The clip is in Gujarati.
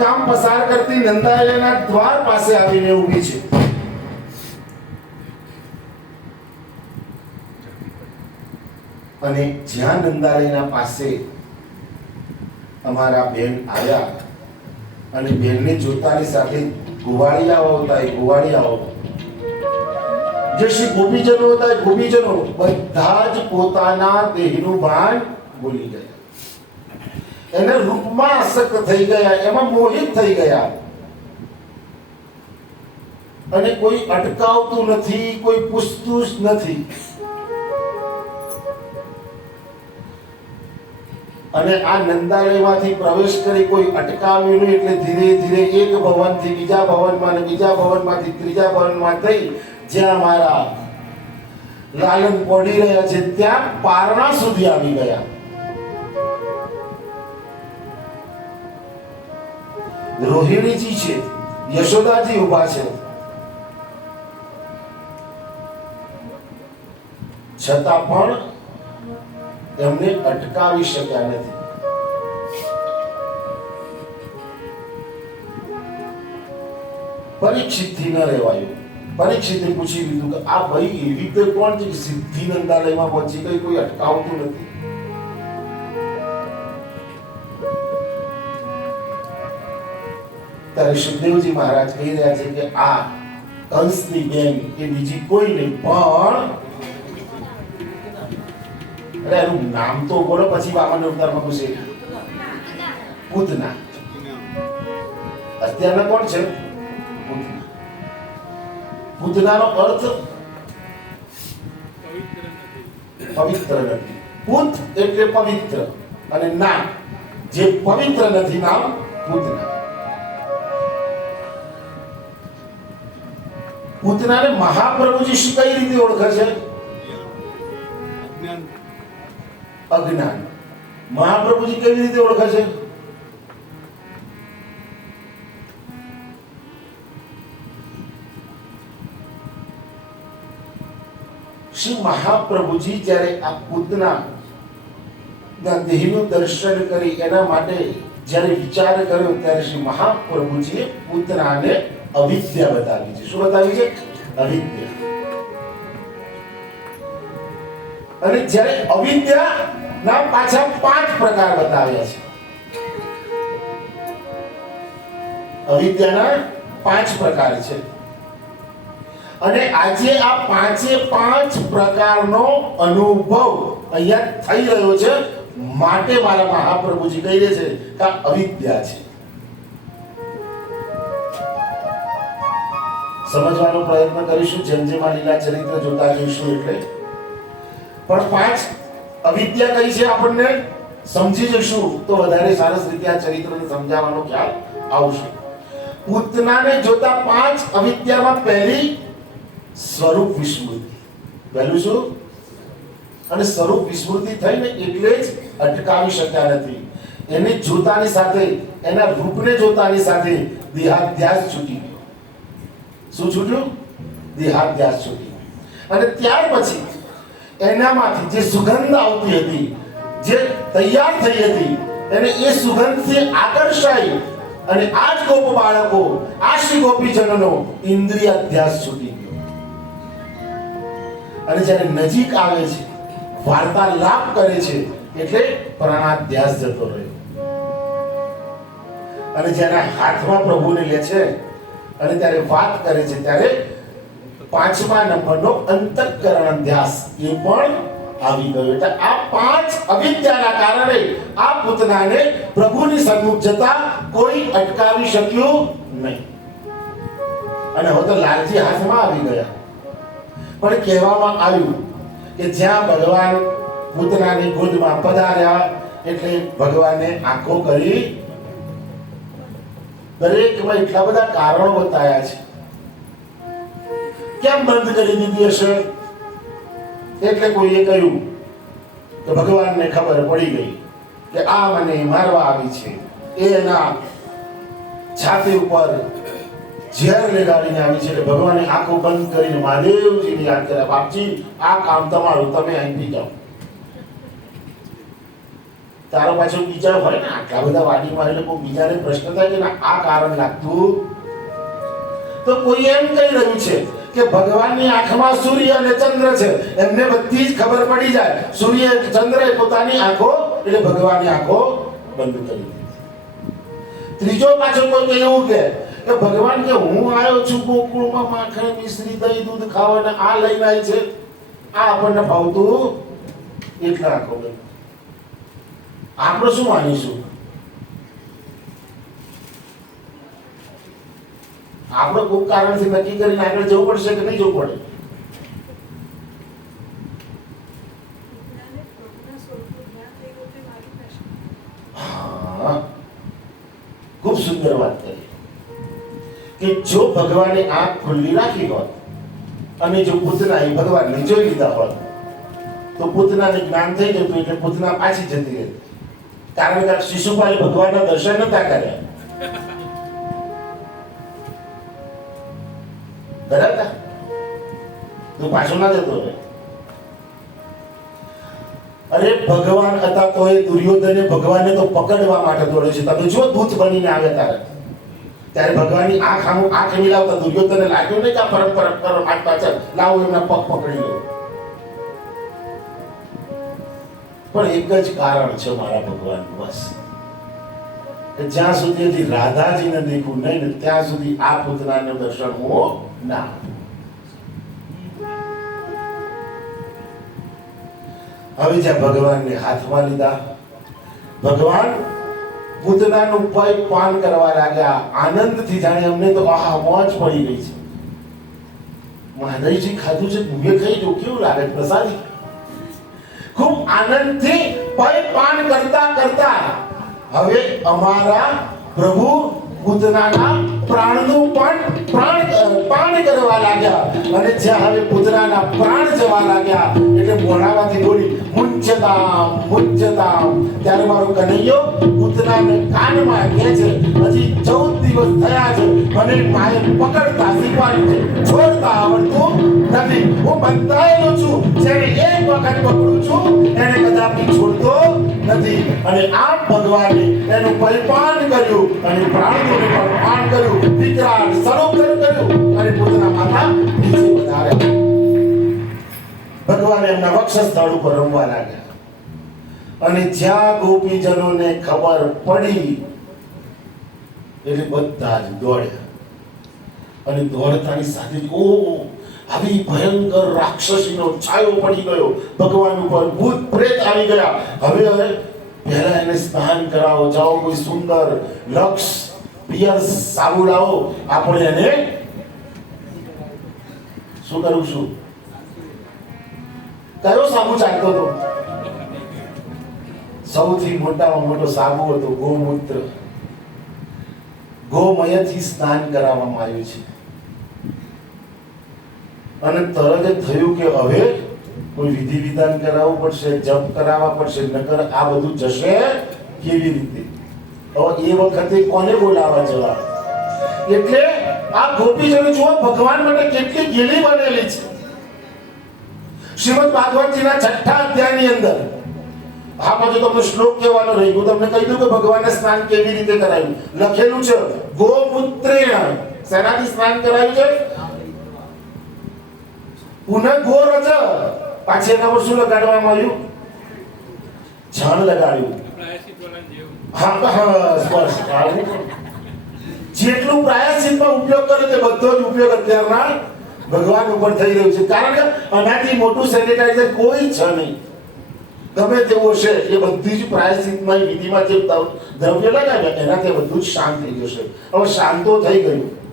ગામ પસાર કરતી નંદાલયના દ્વાર પાસે આવીને ઊભી છે. અને જ્યાં નંદાલયના પાસે અમારા બેન આવ્યા અને બેનને જોતાની સાથે ગોવાળિયાઓ હતા, એ ગોવાળિયાઓ, જે શ્રી ગોપીજનો હતા, એ ગોપીજનો બધા જ પોતાના દેહનું ભાન ભૂલી ગયા, એના રૂપમાં આસક્ત થઈ ગયા, એમાં મોહિત થઈ ગયા. અને કોઈ અટકાવતું નથી, કોઈ પૂછતું જ નથી. અને આ નંદાલયમાંથી પ્રવેશ કરી કોઈ અટકાવ્યું નહીં, એટલે ધીરે ધીરે એક ભવનથી બીજા ભવનમાં અને બીજા ભવનમાંથી ત્રીજા ભવનમાં થઈ જ્યાં મારા લાલન પડી રહ્યા છે ત્યાં પારણા સુધી આવી ગયા. રોહિણીજી છે, યશોદાજી ઉભા છે, છતાં પણ એમને અટકાવી શક્યા નથી. પરીક્ષિતથી ન રહેવાયું. પરીક્ષિતે પૂછી લીધું કે આ ભાઈ એવી રીતે કોણ છે કે સિદ્ધિ નંદાલયમાં પહોંચી ગઈ, કોઈ અટકાવતું નથી. ત્યારે સુખદેવજી મહારાજ કહી રહ્યા છે કે આ કંસની બેન એ બીજી કોઈ નહીં પણ, અરે એનું નામ તો બોલો, પછી બાબાને ઉતારમાં પૂછે. પૂતના. અત્યારના કોણ છે? પૂતના. પૂતનાનો અર્થ પવિત્ર નથી. પૂત એટલે પવિત્ર, અને નામ જે પવિત્ર નથી નામ પૂતના. પૂતનાને મહાપ્રભુજી શું કઈ રીતે ઓળખે છે? અજ્ઞાન. મહાપ્રભુજી કેવી રીતે ઓળખે છે? શ્રી મહાપ્રભુજી જ્યારે આ પૂતના દેહનું દર્શન કરી એના માટે જ્યારે વિચાર કર્યો ત્યારે શ્રી મહાપ્રભુજીએ પૂતનાને અવિદ્યા બતાવી છે. શું બતાવી છે? અવિદ્યા. અને જ્યારે અવિદ્યા ના પાછા 5 પ્રકાર બતાવ્યા છે. અવિદ્યાના 5 પ્રકાર છે. અને આજે આ 5 પ્રકારનો અનુભવ અહીંયા થઈ રહ્યો છે, માટે મારા મહાપ્રભુજી કહી દે છે કે આ અવિદ્યા છે. સમજવાનો પ્રયત્ન કરીશું જેમ જેમ આ લીલા ચરિત્ર જોતા જઈશું. એટલે પણ 5 અવિદ્યા કઈ છે આપણને સમજી જઈશું તો વધારે સરસ રીતે આ ચરિત્રને સમજાવવાનો ખ્યાલ આવશે. પૂતનાને જોતા 5 અવિદ્યામાં પહેલી સ્વરૂપ વિસ્મૃતિ. પહેલું શું? અને સ્વરૂપ વિસ્મૃતિ થઈને એટલે જ અટકાવી શક્યા નથી. એને જોતાની સાથે, એના રૂપને જોતાની સાથે દેહાધ્યાસ છૂટી ગયો. શું છૂટ્યું? દેહાધ્યાસ છૂટી ગયો. અને ત્યાર પછી એનામાંથી જે સુગંધ આવતી હતી, જે તૈયાર થઈ હતી, એને એ સુગંધથી આકર્ષાઈ અને આ જ ગોપ બાળકો, આ શ્રી ગોપીજનોનો ઇન્દ્રિયાધ્યાસ છૂટી ગયો. અને જ્યારે નજીક આવે છે, વાર્તાલાપ કરે છે, એટલે પ્રાણાધ્યાસ જતો રહ્યો. અને જ્યારે હાથમાં પ્રભુને લે છે અને ત્યારે વાત કરે છે, ત્યારે 5મા નંબરનો અંતઃકરણ અધ્યાસ એ પણ આવી ગયો. એટલે આ 5 અવિદ્યાના કારણે આ પૂતનાને પ્રભુની સન્મુખ જતા કોઈ અટકાવી શક્યું નહીં. અને હવે તો લાલજી હાથમાં આવી ગયા. પણ કહેવામાં આવ્યું કે જ્યાં ભગવાન પૂતનાની ગોદમાં પધાર્યા એટલે ભગવાને આંખો કરી. દરેકમાં એટલા બધા કારણો બતાવ્યા છે. કેમ બંધ કરી દીધી હશે? એટલે કોઈએ કહ્યું કે ભગવાનને ખબર પડી ગઈ કે આ મને મારવા આવી છે. એના છાતી ઉપર ઝેર લગાડીને આવી છે. એટલે ભગવાને આંખો બંધ કરીને મહાદેવજીને યાદ કર્યા, બાપજી આ કામ તમારું, તમે અહીં પી જાઓ. તારો પાછો બીજા હોય ને આટલા બધા વાડીમાં એટલે કોઈ બીજાને પ્રશ્ન થાય કે ના આ કારણ લાગતું તો કોઈ એમ કહી રહ્યું છે કે ભગવાનની આંખમાં સૂર્ય અને ચંદ્ર છે એમને બધી જ ખબર પડી જાય સૂર્ય ચંદ્રએ પોતાની આંખો એટલે ભગવાનની આંખો બંધ કરી દીધી ત્રીજો પાછો કોઈ એવું કે ભગવાન કે હું આવ્યો છું ગોકુળમાં માખણ મિશ્રી દહીં દૂધ ખાવાને આ લઈને આવી છે આ આપણને ભાવતું એટલા આંખો બંધ આપણે શું માનીશું આપણે કોઈ કારણથી નક્કી કરીને આગળ જવું પડશે કે નહીં જવું પડે ખૂબ સુંદર વાત કરી કે જો ભગવાને આંખ ખુલ્લી રાખી હોત અને જો પૂતનાએ ભગવાનને જોઈ લીધા હોત તો પૂતનાને જ્ઞાન થઈ જતું એટલે પૂતના પાછી જતી રહેતી કારણ કે શિશુપાલે ભગવાનના દર્શન નતા કર્યા બરાબર તું પાછો ના જતો રહે અરે ભગવાન હતા તો એ દુર્યોધને ભગવાનને તો પકડવા માટે દોડે છે તમે જો દૂત બનીને આવે ત્યારે ભગવાનની આંખ મિલાવતા દુર્યોધને લાગ્યું નહીં કે આ પરમ હાથ પાછળ લાવો એમના પગ પકડી લો પણ એક જ કારણ છે મારા ભગવાન બસ જ્યાં સુધી રાધાજીને દેખું નહીં ને ત્યાં સુધી આ પૂતનાને દર્શન હું ના હવે જ્યાં ભગવાનને હાથમાં લીધા ભગવાન પૂતનાનું પગ પાન કરવા લાગ્યા આનંદથી જાણે અમને તો આહા મોજ પડી ગઈ છે મહાદેવજી ખાધું છે ભૂગે ખાઈ જો કેવું લાગે પ્રસાદી ખૂબ આનંદથી પગ પાન કરતા કરતા હવે અમારા પ્રભુ પૂતનાના પ્રાણનું પણ પાન કરવા લાગ્યા અને જ્યાં હવે પૂતનાના પ્રાણ જવા લાગ્યા એટલે મોઢામાંથી બોલી મુંચતામ ત્યારે મારો કનૈયો પૂતનાને કાનમાં કહે છે હજી 14 દિવસ થયા છે મને માએ પકડતા શીખવાડ્યું છે છોડતા આવડતું નથી હું બંધાયેલો છું જ્યારે એક વખત પકડું છું એને કદાપી છોડતો નથી અને આમ ભગવાને એનું પરિપાન કર્યું અને પ્રાણનું પરિપાન કર્યું વિકરાળ સરોવર કર્યું અને પૂતના માતા નીચે વધાર્યા ભગવાન એમના વક્ષસ્થળ ઉપર રમવા લાગ્યા અને જ્યાં ગોપીજનોને ખબર પડી એટલે બધા જ દોડ્યા અને દોડતાની સાથે ઓહ આવી ભયંકર રાક્ષસીનો છાયો પડી ગયો ભગવાન ઉપર ભૂત પ્રેત આવી ગયા હવે પહેલા એને સ્નાન કરાવો જાઓ કોઈ સુંદર લક્ષ પિયર્સ સાબુ લાવો આપણે એને શું કરું છું કયો સાબુ ચાલતો હતો સૌથી મોટામાં મોટો સાબુ હતો ગોમૂત્ર ગોમયથી સ્નાન કરાવવામાં આવ્યું છે અને તરત જ થયું કે હવે કોઈ વિધિ વિધાન કરાવવું પડશે જપ કરાવવા પડશે નકર આ બધું જશે કેવી રીતે હવે એ વખતે કોને બોલાવવા જવા એટલે આ ગોપીજનો જુઓ ભગવાન માટે કેટલી ગેલી બનેલી છે શ્રીમદ ભાગવતજીના 6થા અધ્યાયની અંદર આ પછી તમને શ્લોક કહેવાનો રહી ગયો તમને કહી દઉં કે ભગવાનને સ્નાન કેવી રીતે કરાયું લખેલું છે ગોમૂત્રેણ શેનાથી સ્નાન કરાયું છે પુનઃ ગોરજ પાછી એના પર શું લગાડવામાં આવ્યું છાણ લગાડ્યું જેટલું પ્રાયશ્ચિતમાં ઉપયોગ કરે તે બધો જ ઉપયોગ અત્યારના ભગવાન ઉપર થઈ રહ્યું છે કારણ કે આનાથી મોટું સેનિટાઈઝર કોઈ છે નહીં ગમે તેવું હશે એ બધી જ પ્રાયશ્ચિતમાં વિધિમાં જે દ્રવ્ય લગાવ્યા એનાથી બધું જ શાંત થઈ જશે હવે શાંતો થઈ ગયું